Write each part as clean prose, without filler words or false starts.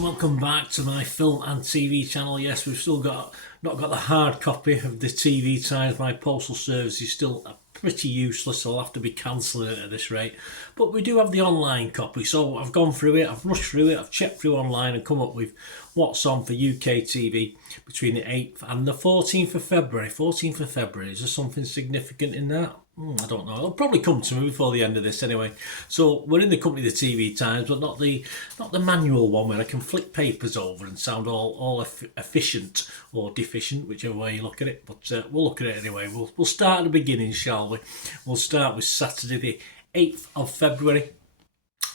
Welcome back to my film and TV channel. Yes, we've still not got the hard copy of the TV Times. My postal service is still pretty useless, so I'll have to be cancelling it at this rate. But we do have the online copy, so I've gone through it, I've rushed through it, I've checked through online and come up with what's on for UK TV between the 8th and the 14th of February. 14th of February, is there something significant in that? I don't know. It'll probably come to me before the end of this anyway. So we're in the company of the TV Times, but not the manual one where I can flick papers over and sound all efficient or deficient, whichever way you look at it. But we'll look at it anyway. We'll start at the beginning, shall we? We'll start with Saturday the 8th of February.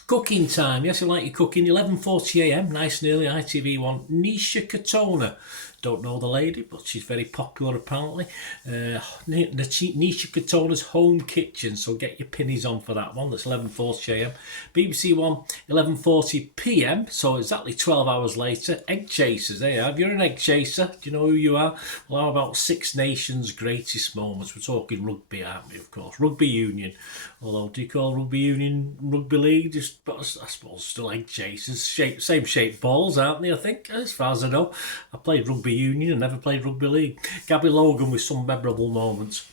Cooking time. Yes, you like your cooking. 11:40am, nice and early. ITV1. Nisha Katona. Don't know the lady, but she's very popular apparently. Nisha Katona's Home Kitchen, so get your pinnies on for that one. That's 11:40am. BBC One, 11:40pm, so exactly 12 hours later. Egg Chasers, there you are. If you're an egg chaser, do you know who you are? Well, how about Six Nations Greatest Moments? We're talking rugby, aren't we, of course? Rugby Union. Although, do you call Rugby Union Rugby League? But I suppose still egg chasers. Same shaped balls, aren't they, I think, as far as I know. I played Rugby Union and never played Rugby League. Gabby Logan with some memorable moments.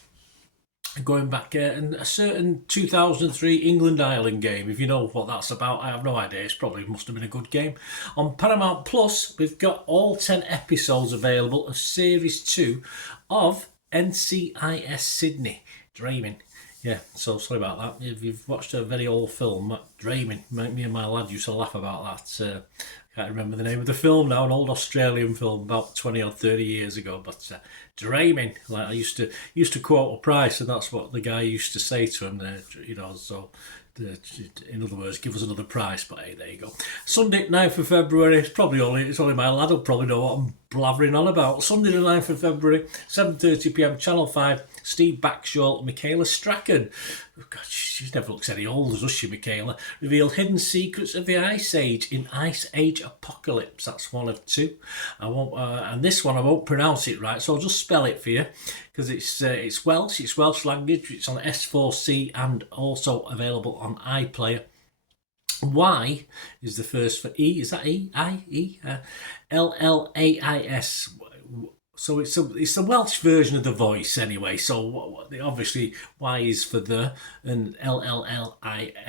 Going back and a certain 2003 England-Ireland game, if you know what that's about, I have no idea. It probably must have been a good game. On Paramount Plus, we've got all 10 episodes available of Series 2 of NCIS Sydney, Dreaming. Yeah, so sorry about that. If you've watched a very old film, Dreaming, me and my lad used to laugh about that. I can't remember the name of the film now, an old Australian film about 20 or 30 years ago, but Dreaming, like I used to quote a price, and that's what the guy used to say to him there, so in other words, give us another price. But hey, there you go. Sunday 9th of February, it's only my lad will probably know what I'm blathering on about. Sunday the 9th of February, 7:30pm, Channel 5, Steve Backshall, Michaela Strachan. Oh God, she never looks any older, does she, Michaela? Reveal hidden secrets of the Ice Age in Ice Age Apocalypse. That's one of two. I won't, and this one I won't pronounce it right, so I'll just spell it for you because it's Welsh. It's Welsh language. It's on S4C and also available on iPlayer. Y is the first for E. Is that E? I-E? LLAIS. So it's the Welsh version of The Voice anyway. So obviously Y is for the, and LLLISAIS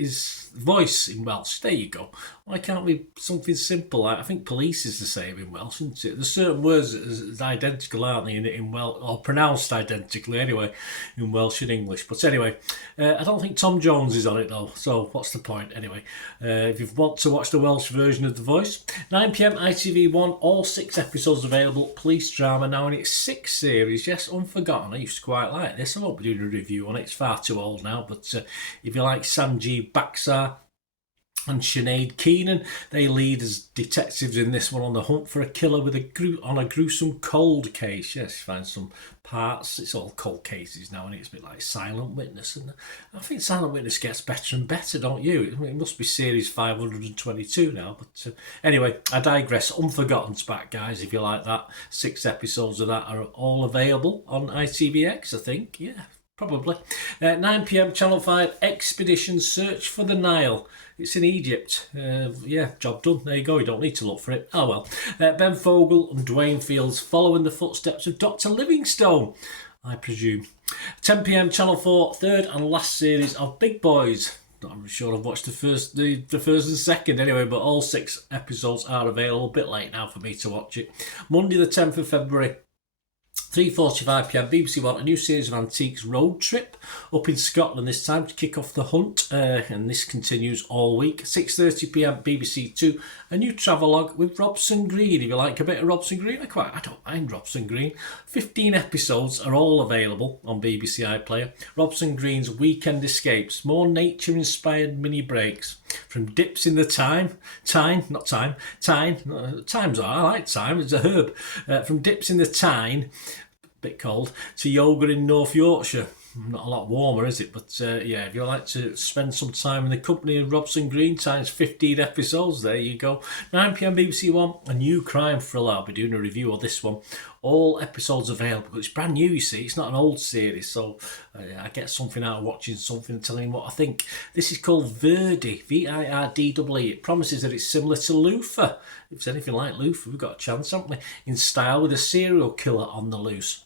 is voice in Welsh. There you go. Why can't we something simple? I think police is the same in Welsh, isn't it? There's certain words that are identical, aren't they, in Welsh, or pronounced identically anyway, in Welsh and English. But anyway, I don't think Tom Jones is on it though, so what's the point anyway? If you want to watch the Welsh version of The Voice, 9pm ITV1, all 6 episodes available, police drama, now in its 6th series. Yes, Unforgotten. I used to quite like this. I won't be doing a review on it, it's far too old now, but if you like Sanjeev Baksar and Sinead Keenan, they lead as detectives in this one on the hunt for a killer with on a gruesome cold case. Yes, you find some parts. It's all cold cases now, and it's a bit like Silent Witness. And I think Silent Witness gets better and better, don't you? It must be series 522 now. But anyway, I digress. Unforgotten's back, guys, if you like that. 6 episodes of that are all available on ITVX, I think. Yeah, probably. 9pm, Channel 5, Expedition Search for the Nile. It's in Egypt. Yeah, job done. There you go. You don't need to look for it. Oh well. Ben Fogle and Dwayne Fields following the footsteps of Dr. Livingstone, I presume. 10pm, Channel 4, 3rd and last series of Big Boys. I'm sure I've watched the first and second anyway, but all 6 episodes are available. A bit late now for me to watch it. Monday the 10th of February, 3:45pm, BBC One, a new series of antiques road trip up in Scotland this time to kick off the hunt, and this continues all week. 6:30pm, BBC Two, a new travelogue with Robson Green. If you like a bit of Robson Green, I don't mind Robson Green. 15 episodes are all available on BBC iPlayer. Robson Green's Weekend Escapes, more nature-inspired mini breaks. From dips in the thyme, thyme's I like thyme, it's a herb. From dips in the Tyne, bit cold, to yoga in North Yorkshire. Not a lot warmer, is it? But yeah, if you like to spend some time in the company of Robson Green times 15 episodes, there you go. 9pm, BBC One, a new crime thriller. I'll be doing a review of this one. All episodes available. It's brand new, you see. It's not an old series, so I get something out of watching something and telling what I think. This is called Virdee, Virdee. It promises that it's similar to Luther. If it's anything like Luther, we've got a chance, haven't we? In style, with a serial killer on the loose.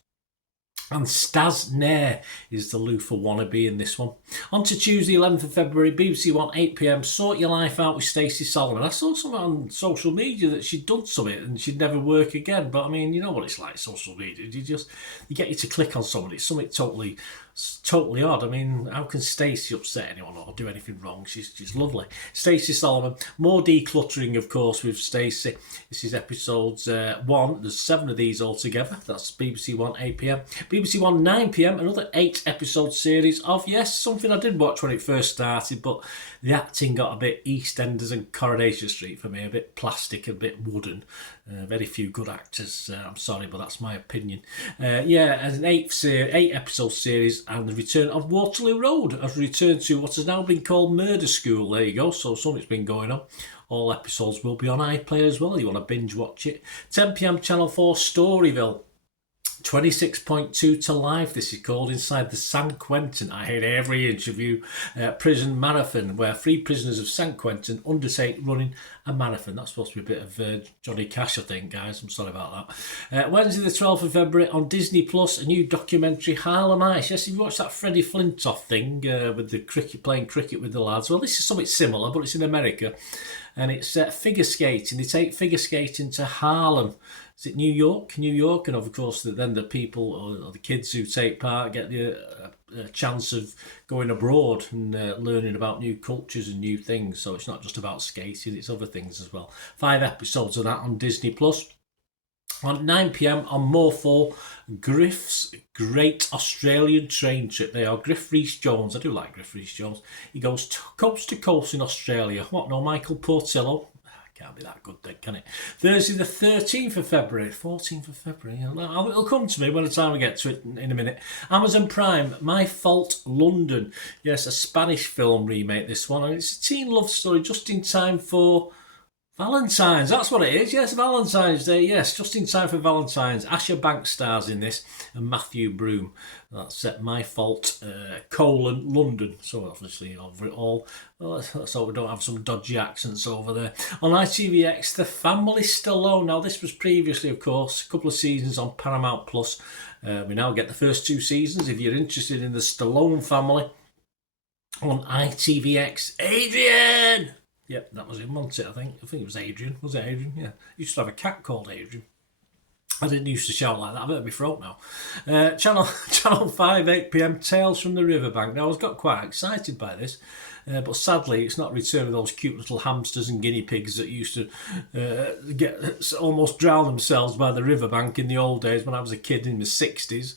And Stas Nair is the Luther wannabe in this one. On to Tuesday, 11th of February, BBC One, 8pm, Sort Your Life Out with Stacey Solomon. I saw something on social media that she'd done something and she'd never work again. But I mean, you know what it's like, social media. You get you to click on somebody. It's something totally odd. I mean, how can Stacey upset anyone or do anything wrong? She's lovely. Stacey Solomon. More decluttering, of course, with Stacey. This is episodes 1. There's 7 of these altogether. That's BBC One, 8pm. BBC One, 9pm. Another 8-episode series of, yes, something I did watch when it first started, but the acting got a bit EastEnders and Coronation Street for me. A bit plastic, a bit wooden. Very few good actors. I'm sorry, but that's my opinion. Yeah, as an 8-episode series, and the return of Waterloo Road has returned to what has now been called Murder School. There you go. So something's been going on. All episodes will be on iPlayer as well. You want to binge watch it. 10pm, Channel 4, Storyville. 26.2 to life, this is called, inside the San Quentin, I hate every inch of you, prison marathon, where 3 prisoners of San Quentin undertake running a marathon. That's supposed to be a bit of Johnny Cash, I think, guys. I'm sorry about that. Wednesday the 12th of February on Disney Plus, a new documentary, Harlem Ice. Yes, if you watched that Freddie Flintoff thing with the playing cricket with the lads, well, this is something similar, but it's in America, and it's figure skating. They take figure skating to Harlem. Is it New York? New York, and of course then the people or the kids who take part get the chance of going abroad and learning about new cultures and new things. So it's not just about skating, it's other things as well. 5 episodes of that on Disney Plus. On 9pm on More 4, Griff's Great Australian Train Trip. They are Griff Rhys-Jones. I do like Griff Rhys-Jones. He goes coast to coast in Australia. What, no Michael Portillo? Can't be that good then, can it? Thursday the 13th of February, 14th of February. It'll come to me by the time we get to it in a minute. Amazon Prime, My Fault London. Yes, a Spanish film remake, this one. And it's a teen love story just in time for Valentine's. That's what it is. Yes, Valentine's Day. Yes, just in time for Valentine's. Asher Banks stars in this and Matthew Broome. That's My Fault, London. So obviously over it all. Well, so we don't have some dodgy accents over there. On ITVX, The Family Stallone. Now this was previously, of course, a couple of seasons on Paramount Plus. We now get the first 2 seasons. If you're interested in the Stallone family, on ITVX, Adrian. Yep, that was him, wasn't it? I think it was Adrian. Was it Adrian? Yeah. He used to have a cat called Adrian. I didn't used to shout like that. I've hurt my throat now. Channel 5, 8pm, Tales from the Riverbank. Now, I got quite excited by this, but sadly, it's not Return of those cute little hamsters and guinea pigs that used to get almost drown themselves by the riverbank in the old days when I was a kid in the 60s.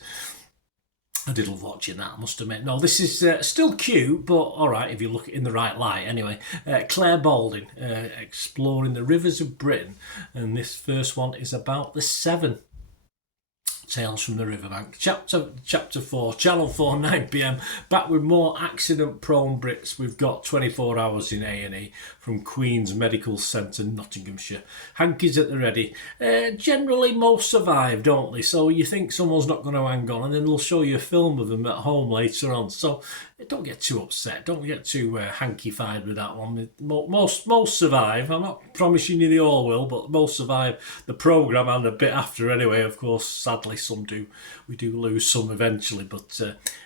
I did love watching that, I must admit. No, this is still cute, but all right if you look in the right light. Anyway, Claire Balding, exploring the rivers of Britain, and this first one is about the Severn. Tales from the Riverbank. Chapter 4, Channel 4, 9pm. Back with more accident-prone Brits. We've got 24 hours in A&E from Queen's Medical Centre, Nottinghamshire. Hankies at the ready. Generally, most survive, don't they? So you think someone's not going to hang on, and then they'll show you a film of them at home later on. So don't get too upset. Don't get too hanky-fied with that one. Most survive. I'm not promising you they all will, but most survive the programme and a bit after anyway. Of course, sadly, some do. We do lose some eventually, but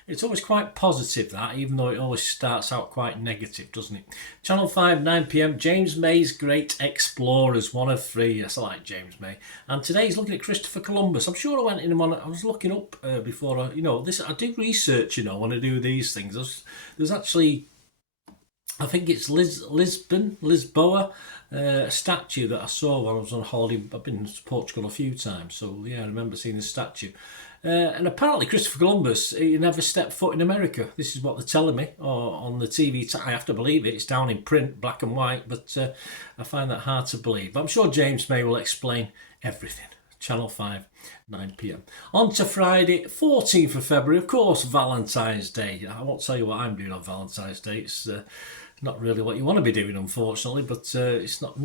it's always quite positive, that, even though it always starts out quite negative, doesn't it? Channel 5, 9 p.m, James May's Great Explorers, 1 of 3. Yes, I like James May. And today he's looking at Christopher Columbus. I'm sure I went in on. I was looking up before. I do research. When I do these things, there's actually, I think it's Lisboa, a statue that I saw when I was on holiday. I've been to Portugal a few times, so yeah, I remember seeing the statue. And apparently Christopher Columbus, he never stepped foot in America. This is what they're telling me on the TV. I have to believe it. It's down in print, black and white, but I find that hard to believe. But I'm sure James May will explain everything. Channel 5, 9 p.m. On to Friday, 14th of February, of course, Valentine's Day. I won't tell you what I'm doing on Valentine's Day. It's not really what you want to be doing, unfortunately, but it's not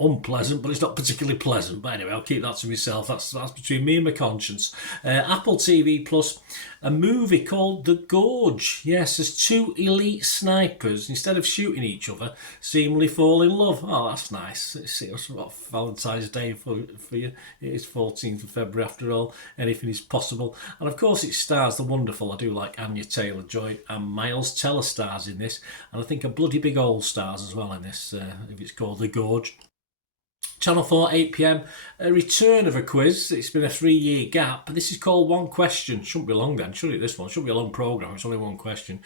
unpleasant, but it's not particularly pleasant. But anyway, I'll keep that to myself. That's between me and my conscience. Apple TV Plus, a movie called The Gorge. Yes, there's 2 elite snipers, instead of shooting each other, seemingly fall in love. Oh, that's nice. It's what Valentine's Day for you. It is 14th of February after all. Anything is possible. And of course it stars the wonderful, I do like Anya Taylor-Joy, and Miles Teller stars in this. And I think a bloody big old stars as well in this, if it's called The Gorge. Channel 4, 8 p.m, a return of a quiz. It's been a 3-year gap, but this is called One Question. Shouldn't be long then, should it, this one? Shouldn't be a long programme, it's only one question.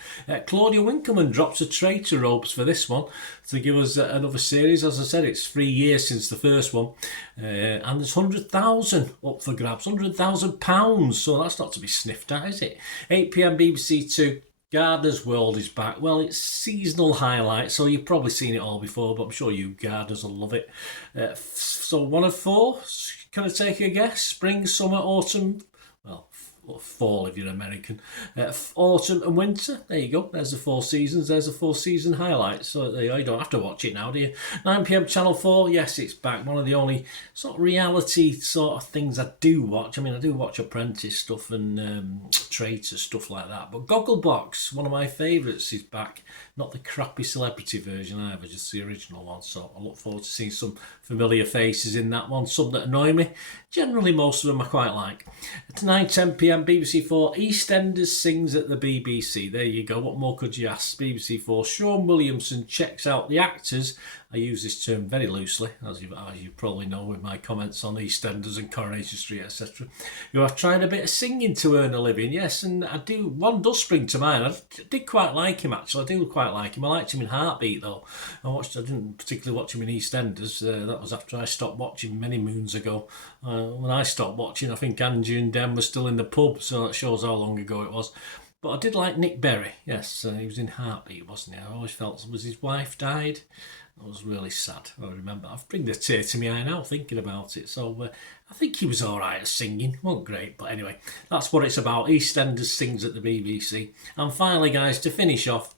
Claudia Winkleman drops a traitor ropes for this one to give us another series. As I said, it's 3 years since the first one. And there's 100,000 up for grabs, £100,000, so that's not to be sniffed at, is it? 8 p.m, BBC 2. Gardener's World is back. Well, it's seasonal highlight, so you've probably seen it all before, but I'm sure you gardeners will love it. So 1 of 4, can I take a guess? Spring, summer, autumn, well, fall if you're American. Autumn and winter, there you go. There's the 4 seasons. There's a 4-season highlight. So there you go. You don't have to watch it now, do you? 9 p.m, Channel 4, yes, it's back. One of the only sort of reality sort of things I do watch. I mean, I do watch Apprentice stuff and Traitors, stuff like that. But Gogglebox, one of my favourites, is back. Not the crappy celebrity version either, just the original one. So I look forward to seeing some familiar faces in that one. Some that annoy me. Generally, most of them I quite like. At 9:10 p.m, BBC 4, EastEnders sings at the BBC. There you go. What more could you ask? BBC 4. Sean Williamson checks out the actors. I use this term very loosely, as you probably know with my comments on EastEnders and Coronation Street, etc. You have tried a bit of singing to earn a living, yes, and I do. One does spring to mind. I did quite like him, actually. I do quite like him. I liked him in Heartbeat, though. I didn't particularly watch him in EastEnders. That was after I stopped watching many moons ago. When I stopped watching, I think Angie and Den were still in the pub, so that shows how long ago it was. But I did like Nick Berry. Yes, he was in Heartbeat, wasn't he? I always felt, was his wife died? That was really sad. I remember. I've bring the tear to my eye now thinking about it. So I think he was all right at singing. Wasn't great, but anyway, that's what it's about. EastEnders sings at the BBC. And finally, guys, to finish off,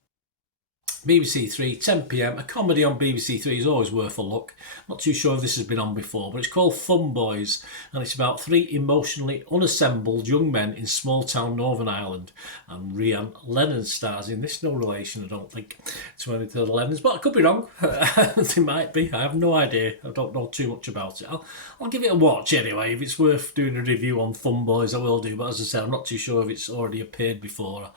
BBC 3, 10 p.m, a comedy on BBC 3 is always worth a look. Not too sure if this has been on before, but it's called Fun Boys, and it's about 3 emotionally unassembled young men in small town Northern Ireland. And Rhiannon Lennon stars in this. No relation, I don't think, to any of the Lennons, but I could be wrong. They might be. I have no idea. I don't know too much about it. I'll give it a watch anyway. If it's worth doing a review on Fun Boys, I will do. But as I said, I'm not too sure if it's already appeared before.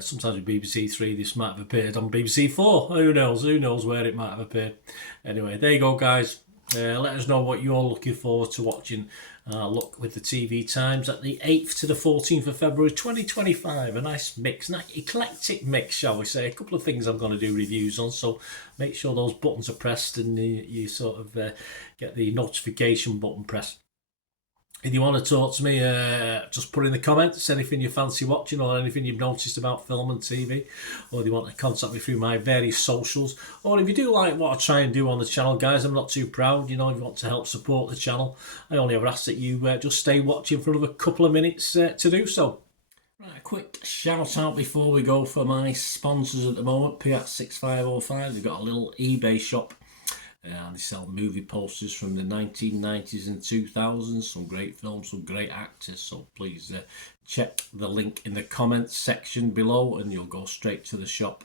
Sometimes with BBC 3 this might have appeared on BBC 4. Who knows where it might have appeared. Anyway, there you go, guys. Let us know what you're looking forward to watching. Look with the TV times at the 8th to the 14th of February 2025. A nice mix, nice eclectic mix, shall we say. A couple of things I'm going to do reviews on, so make sure those buttons are pressed and you sort of get the notification button pressed. If you want to talk to me, just put in the comments anything you fancy watching or anything you've noticed about film and TV, or if you want to contact me through my various socials, or if you do like what I try and do on the channel, guys, I'm not too proud, if you want to help support the channel, I only ever ask that you just stay watching for another couple of minutes to do so. Right, a quick shout out before we go for my sponsors at the moment. Piat 6505, they've got a little eBay shop. And they sell movie posters from the 1990s and 2000s, some great films, some great actors. So please check the link in the comments section below and you'll go straight to the shop.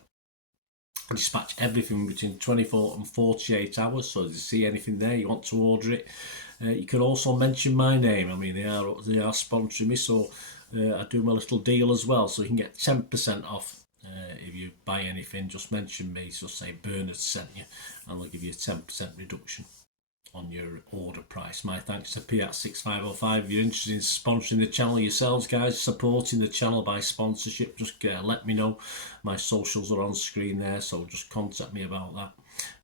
I dispatch everything between 24 and 48 hours, so if you see anything there you want to order it, you can also mention my name. I mean, they are sponsoring me, so I do my little deal as well, so you can get 10% off if you buy anything. Just mention me, so say Bernard sent you, and they'll give you a 10% reduction on your order price. My thanks to Piat6505. If you're interested in sponsoring the channel yourselves, guys, supporting the channel by sponsorship, just let me know. My socials are on screen there, so just contact me about that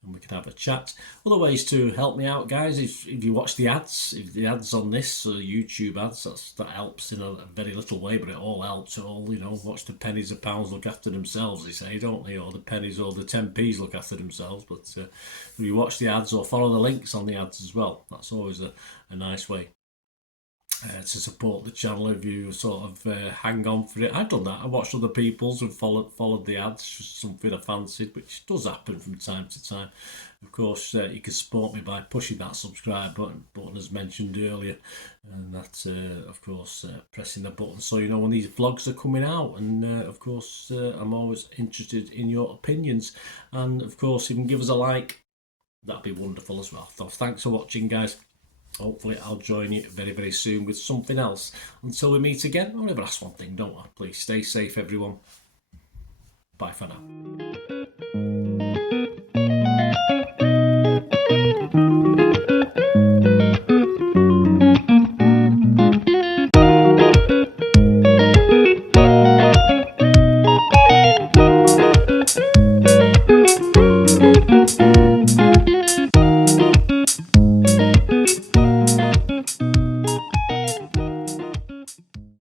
and we can have a chat. Other ways to help me out, guys, if you watch the ads, if the ads on this YouTube ads, that helps in a very little way, but it all helps. It all, you know, watch the pennies and pounds look after themselves, they say, don't they? Or the pennies or the 10p's look after themselves. But if you watch the ads or follow the links on the ads as well, that's always a nice way to support the channel. If you sort of hang on for it, I've done that. I watched other people's and followed the ads, just something I fancied, which does happen from time to time. Of course, you can support me by pushing that subscribe button as mentioned earlier, and that of course pressing the button so you know when these vlogs are coming out. And of course I'm always interested in your opinions, and of course if you can give us a like, that'd be wonderful as well. So thanks for watching, guys. Hopefully I'll join you very, very soon with something else. Until we meet again, I'll never ask one thing, don't I? Please stay safe, everyone. Bye for now.